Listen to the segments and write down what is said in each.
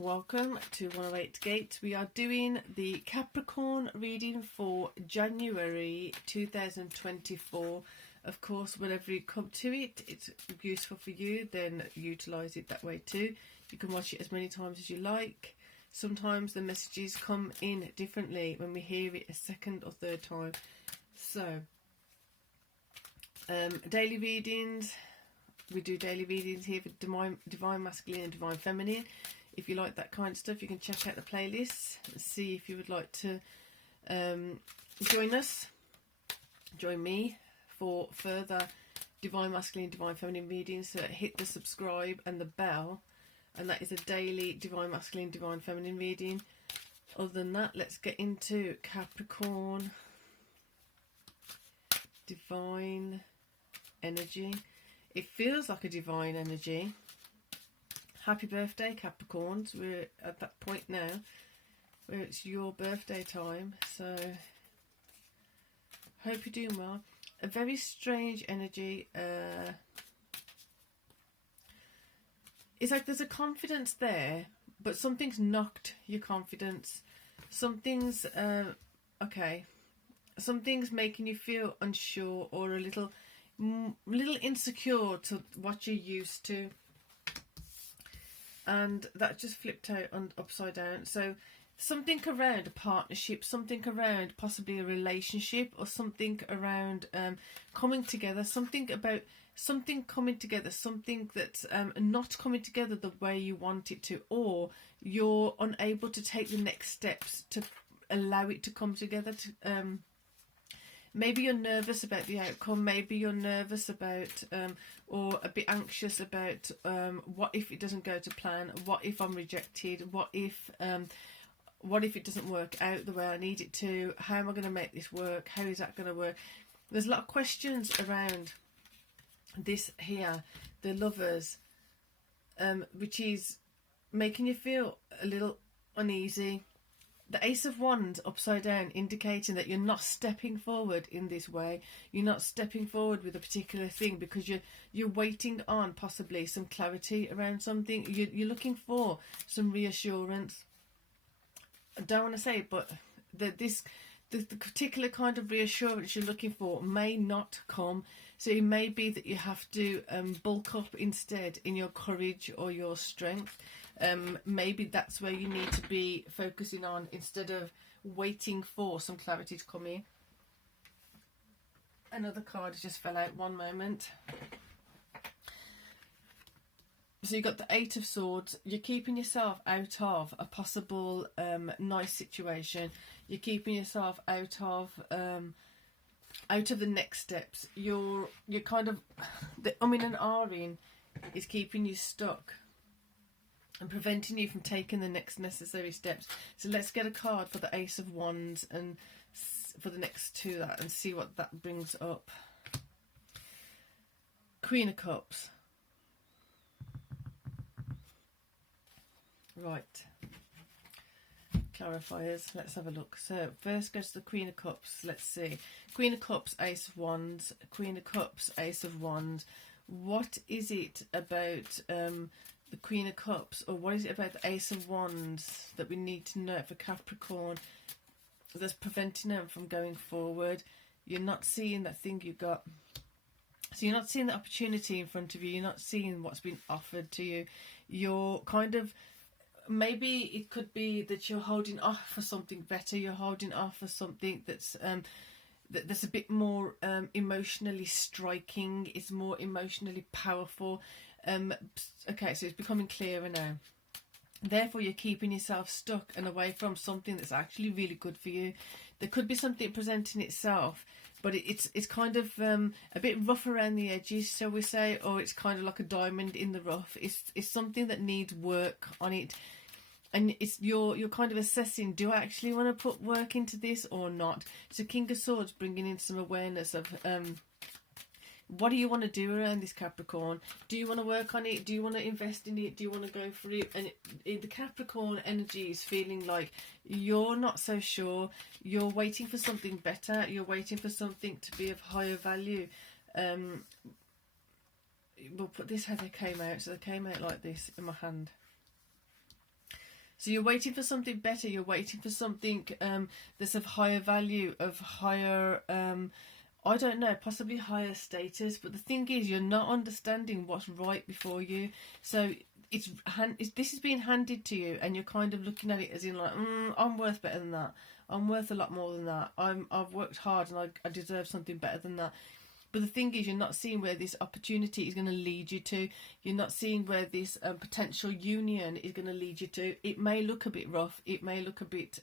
Welcome to 108 Gate. We are doing the Capricorn reading for January 2024. Of course, whenever you come to it, it's useful for you, then utilise it that way too. You can watch it as many times as you like. Sometimes the messages come in differently when we hear it a second or third time. So, daily readings. We do daily readings here for divine masculine and divine feminine. If you like that kind of stuff, you can check out the playlists and see if you would like to join me for further divine masculine, divine feminine readings. So hit the subscribe and the bell, and that is a daily divine masculine, divine feminine reading. Other than that, let's get into Capricorn divine energy. It feels like a divine energy. Happy birthday, Capricorns. We're at that point now where it's your birthday time. So, hope you're doing well. A very strange energy. It's like there's a confidence there, but something's knocked your confidence. Something's, something's making you feel unsure or a little insecure to what you're used to. And that just flipped out and upside down. So something around a partnership, something around possibly a relationship, or something around coming together, something about something coming together, something that's not coming together the way you want it to, or you're unable to take the next steps to allow it to come together. Maybe you're nervous about the outcome. Maybe you're nervous about or a bit anxious about what if it doesn't go to plan? What if I'm rejected? What if it doesn't work out the way I need it to? How am I going to make this work? How is that going to work? There's a lot of questions around this here, the Lovers, which is making you feel a little uneasy. The Ace of Wands upside down, indicating that you're not stepping forward in this way. You're not stepping forward with a particular thing because you're waiting on possibly some clarity around something. You're looking for some reassurance. I don't want to say it, but the particular kind of reassurance you're looking for may not come. So it may be that you have to bulk up instead in your courage or your strength. Maybe that's where you need to be focusing on instead of waiting for some clarity to come in. Another card just fell out, one moment. So you've got the Eight of Swords. You're keeping yourself out of a possible nice situation. You're keeping yourself out of the next steps. You're kind of the and ahhing is keeping you stuck and preventing you from taking the next necessary steps. So let's get a card for the Ace of Wands and for the next two that and see what that brings up. Queen of Cups. Right. Clarifiers. Let's have a look. So first goes to the Queen of Cups. Let's see. Queen of Cups, Ace of Wands. Queen of Cups, Ace of Wands. What is it about the Queen of Cups, or what is it about the Ace of Wands that we need to know for Capricorn that's preventing them from going forward? You're not seeing that thing you got. So you're not seeing the opportunity in front of you. You're not seeing what's been offered to you. You're kind of, maybe it could be that you're holding off for something better. You're holding off for something that's a bit more emotionally striking. It's more emotionally powerful. Okay, so it's becoming clearer now. Therefore, you're keeping yourself stuck and away from something that's actually really good for you. There could be something presenting itself, but it's kind of a bit rough around the edges, shall we say, or it's kind of like a diamond in the rough. It's something that needs work on it, and you're kind of assessing, do I actually want to put work into this or not? So King of Swords bringing in some awareness of what do you want to do around this, Capricorn? Do you want to work on it? Do you want to invest in it? Do you want to go for it? And the Capricorn energy is feeling like you're not so sure. You're waiting for something better. You're waiting for something to be of higher value. We'll put this how they came out. So they came out like this in my hand. So you're waiting for something better. You're waiting for something that's of higher value, of higher, I don't know, possibly higher status. But the thing is, you're not understanding what's right before you. So this is being handed to you, and you're kind of looking at it as in like, I'm worth better than that. I'm worth a lot more than that. I've worked hard, and I deserve something better than that. But the thing is, you're not seeing where this opportunity is going to lead you to. You're not seeing where this potential union is going to lead you to. It may look a bit rough. It may look a bit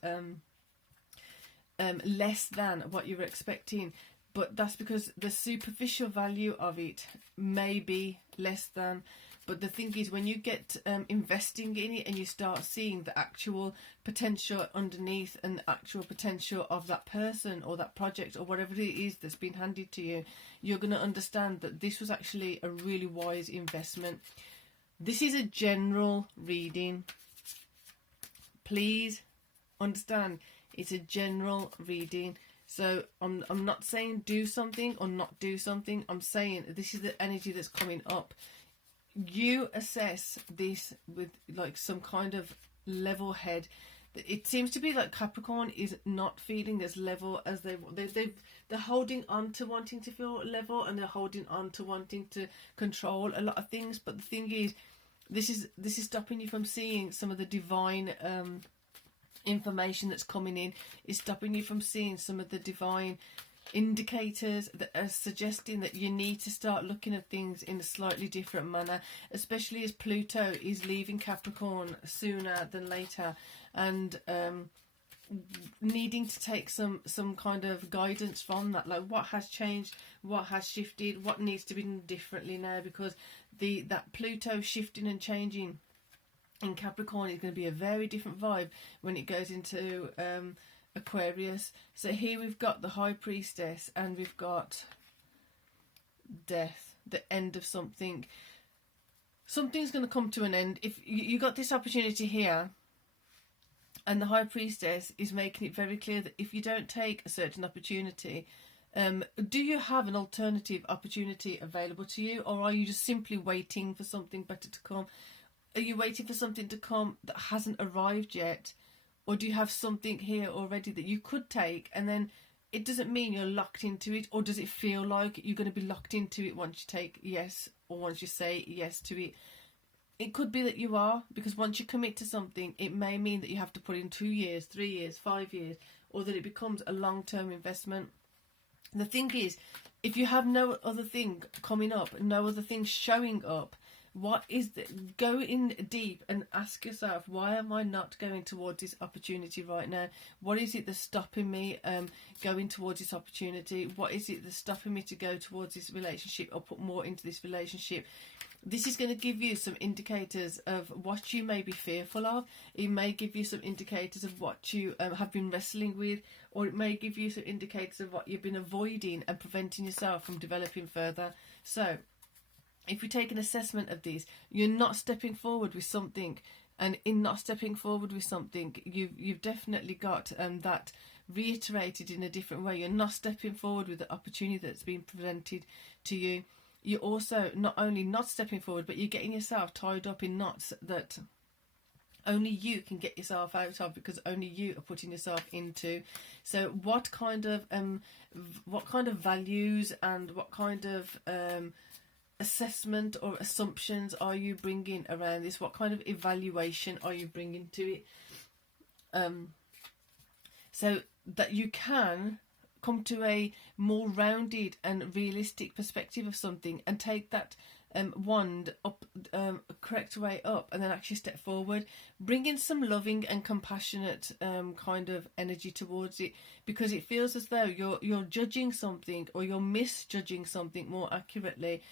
less than what you were expecting. But that's because the superficial value of it may be less than. But the thing is, when you get investing in it and you start seeing the actual potential underneath and the actual potential of that person or that project or whatever it is that's been handed to you, you're going to understand that this was actually a really wise investment. This is a general reading. Please understand, it's a general reading. So I'm not saying do something or not do something. I'm saying this is the energy that's coming up. You assess this with like some kind of level head. It seems to be like Capricorn is not feeling as level as they're holding on to wanting to feel level, and they're holding on to wanting to control a lot of things. But the thing is, this is stopping you from seeing some of the divine information that's coming in. Is stopping you from seeing some of the divine indicators that are suggesting that you need to start looking at things in a slightly different manner, especially as Pluto is leaving Capricorn sooner than later, and needing to take some kind of guidance from that, like what has changed, what has shifted, what needs to be done differently now, because that Pluto shifting and changing in Capricorn is going to be a very different vibe when it goes into Aquarius. So here we've got the High Priestess, and we've got death, the end of something. Something's going to come to an end. If you got this opportunity here, and the High Priestess is making it very clear that if you don't take a certain opportunity, do you have an alternative opportunity available to you, or are you just simply waiting for something better to come? Are you waiting for something to come that hasn't arrived yet? Or do you have something here already that you could take, and then it doesn't mean you're locked into it? Or does it feel like you're going to be locked into it once you take yes, or once you say yes to it? It could be that you are, because once you commit to something, it may mean that you have to put in 2 years, 3 years, 5 years, or that it becomes a long-term investment. The thing is, if you have no other thing coming up, no other thing showing up, what is that? Go in deep and ask yourself, why am I not going towards this opportunity right now? What is it that's stopping me going towards this opportunity? What is it that's stopping me to go towards this relationship or put more into this relationship? This is going to give you some indicators of what you may be fearful of. It may give you some indicators of what you have been wrestling with, or it may give you some indicators of what you've been avoiding and preventing yourself from developing further. So if we take an assessment of this, you're not stepping forward with something, and in not stepping forward with something, you've definitely got that reiterated in a different way. You're not stepping forward with the opportunity that's been presented to you. You're also not only not stepping forward, but you're getting yourself tied up in knots that only you can get yourself out of, because only you are putting yourself into. So what kind of values and what kind of assessment or assumptions are you bringing around this? What kind of evaluation are you bringing to it, so that you can come to a more rounded and realistic perspective of something, and take that wand up, correct way up, and then actually step forward. Bring in some loving and compassionate kind of energy towards it, because it feels as though you're judging something, or you're misjudging something more accurately,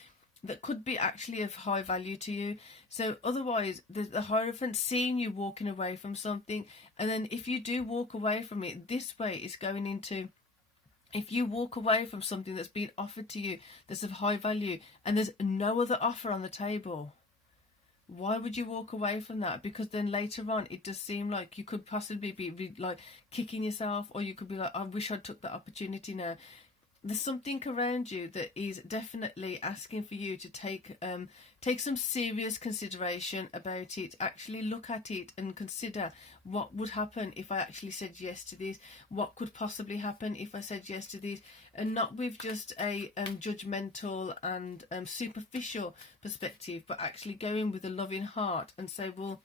that could be actually of high value to you. So otherwise, the Hierophant seeing you walking away from something, and then if you do walk away from it, this way is going into, if you walk away from something that's been offered to you that's of high value, and there's no other offer on the table, why would you walk away from that? Because then later on, it does seem like you could possibly be like kicking yourself, or you could be like, I wish I took that opportunity now. there's something around you that is definitely asking for you to take some serious consideration about it. Actually look at it and consider what would happen if I actually said yes to this. What could possibly happen if I said yes to this? And not with just a judgmental and superficial perspective, but actually going with a loving heart and say, well,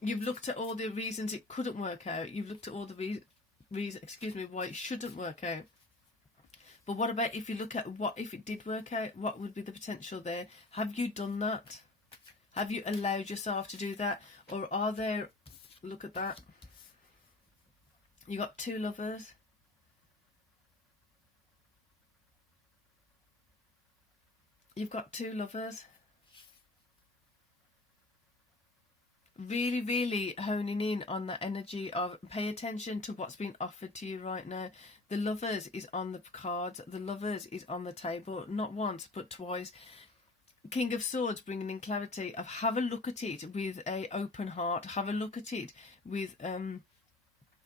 you've looked at all the reasons it couldn't work out. You've looked at all the reasons, why it shouldn't work out. But what about if you look at what if it did work out? What would be the potential there? Have you done that? Have you allowed yourself to do that? Or are there, look at that. You got 2 lovers. You've got 2 lovers. Really, really honing in on that energy of pay attention to what's being offered to you right now. The lovers is on the cards. The lovers is on the table, not once but twice. King of Swords bringing in clarity of have a look at it with a open heart. Have a look at it with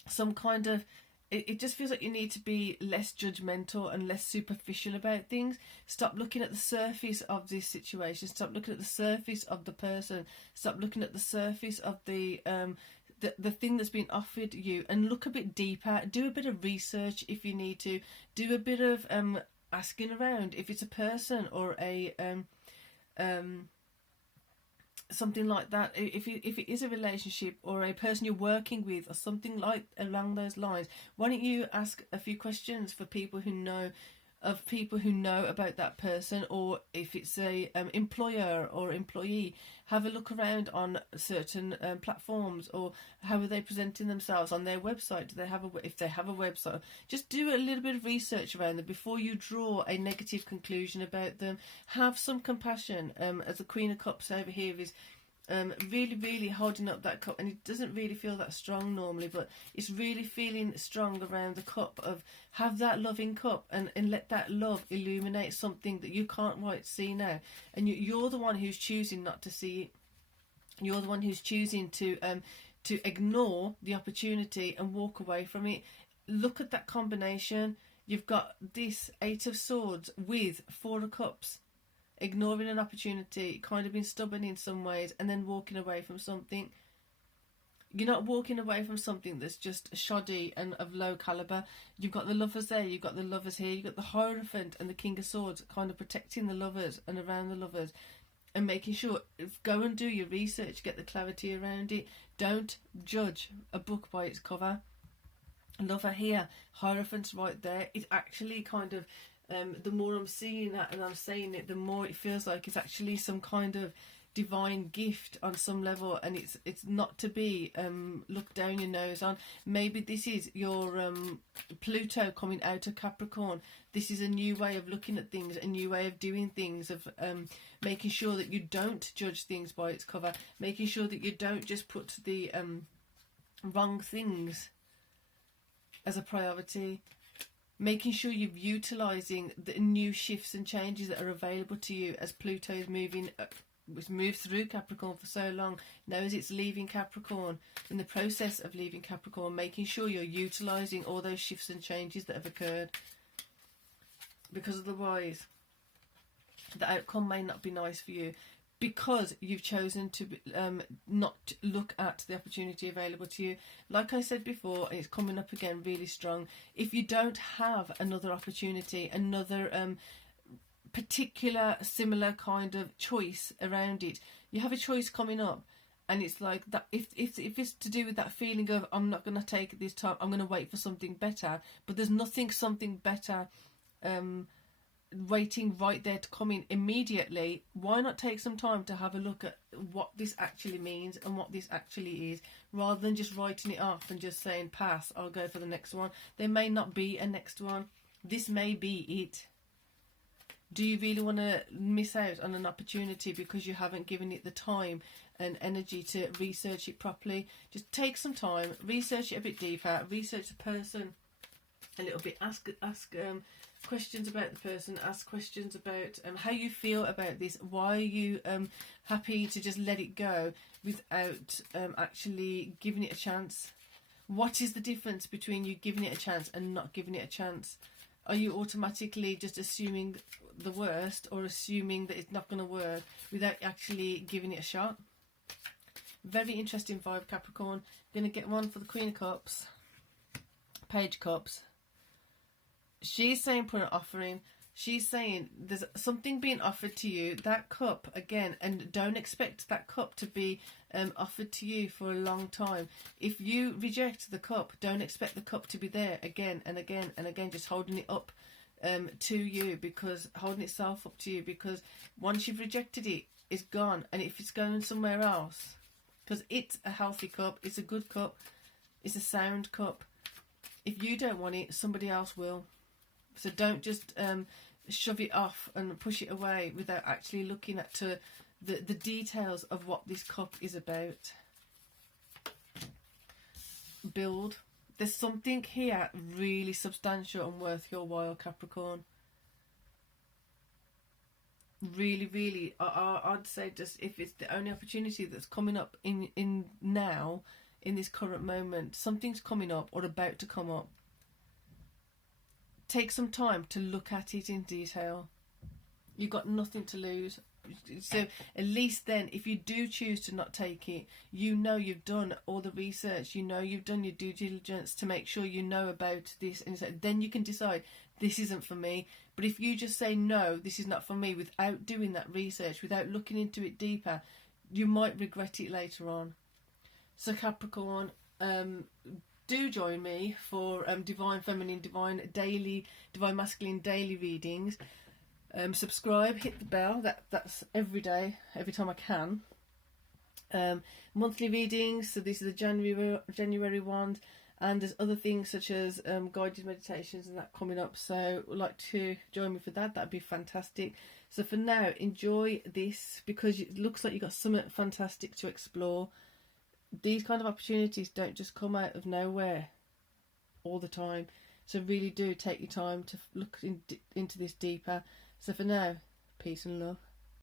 some kind of. It just feels like you need to be less judgmental and less superficial about things. Stop looking at the surface of this situation. Stop looking at the surface of the person. Stop looking at the surface of the thing that's been offered you, and look a bit deeper. Do a bit of research if you need to. Do a bit of asking around if it's a person or a something like that. If it is a relationship or a person you're working with or something like along those lines, why don't you ask a few questions for people who know about that person? Or if it's a employer or employee, have a look around on certain platforms, or how are they presenting themselves on their website? Do they have if they have a website, just do a little bit of research around them before you draw a negative conclusion about them. Have some compassion. As the Queen of Cups over here is really, really holding up that cup, and it doesn't really feel that strong normally, but it's really feeling strong around the cup of have that loving cup and let that love illuminate something that you can't quite see now, and you're the one who's choosing not to see it. You're the one who's choosing to ignore the opportunity and walk away from it. Look at that combination. You've got this 8 of Swords with 4 of Cups. Ignoring an opportunity, kind of being stubborn in some ways, and then walking away from something. You're not walking away from something that's just shoddy and of low caliber. You've got the lovers there, you've got the lovers here, you've got the Hierophant and the King of Swords kind of protecting the lovers and around the lovers, and making sure, go and do your research, get the clarity around it. Don't judge a book by its cover. Lover here, Hierophant's right there. It's actually kind of the more I'm seeing that and I'm saying it, the more it feels like it's actually some kind of divine gift on some level, and it's not to be looked down your nose on. Maybe this is your Pluto coming out of Capricorn. This is a new way of looking at things, a new way of doing things, of making sure that you don't judge things by its cover, making sure that you don't just put the wrong things as a priority. Making sure you're utilising the new shifts and changes that are available to you as Pluto is it's moved through Capricorn for so long. Now as it's leaving Capricorn, in the process of leaving Capricorn, making sure you're utilising all those shifts and changes that have occurred. Because otherwise, the outcome may not be nice for you, because you've chosen to not look at the opportunity available to you. Like I said before, and it's coming up again really strong, if you don't have another opportunity, another particular similar kind of choice around it, you have a choice coming up, and it's like that. If it's to do with that feeling of I'm not going to take it this time, I'm going to wait for something better, but there's something better waiting right there to come in immediately, why not take some time to have a look at what this actually means and what this actually is, rather than just writing it off and just saying pass, I'll go for the next one. There may not be a next one. This may be it. Do you really want to miss out on an opportunity because you haven't given it the time and energy to research it properly? Just take some time, research it a bit deeper, research the person a little bit, ask questions about the person, ask questions about how you feel about this. Why are you happy to just let it go without actually giving it a chance? What is the difference between you giving it a chance and not giving it a chance? are you automatically just assuming the worst, or assuming that it's not going to work without actually giving it a shot? Very interesting vibe, Capricorn. Going to get one for the Queen of Cups, Page of Cups. She's saying put an offer in. She's saying there's something being offered to you. That cup, again, and don't expect that cup to be offered to you for a long time. If you reject the cup, don't expect the cup to be there again and again and again, just holding it up to you, because holding itself up to you, because once you've rejected it, it's gone. And if it's going somewhere else, because it's a healthy cup, it's a good cup, it's a sound cup. If you don't want it, somebody else will. So don't just shove it off and push it away without actually looking at the details of what this cup is about. Build. There's something here really substantial and worth your while, Capricorn. Really, really, I'd say, just if it's the only opportunity that's coming up in now, in this current moment, something's coming up or about to come up. Take some time to look at it in detail. You've got nothing to lose. So at least then, if you do choose to not take it, you know you've done all the research, you know you've done your due diligence to make sure you know about this, and so then you can decide, this isn't for me. But if you just say, no, this is not for me, without doing that research, without looking into it deeper, you might regret it later on. So Capricorn, do join me for Divine Feminine, Divine Masculine daily readings. Subscribe, hit the bell. That's every day, every time I can. Monthly readings. So these are the January ones, and there's other things such as guided meditations and that coming up. So would like to join me for that. That'd be fantastic. So for now, enjoy this, because it looks like you've got something fantastic to explore. These kind of opportunities don't just come out of nowhere all the time. So really do take your time to look into this deeper. So for now, peace and love.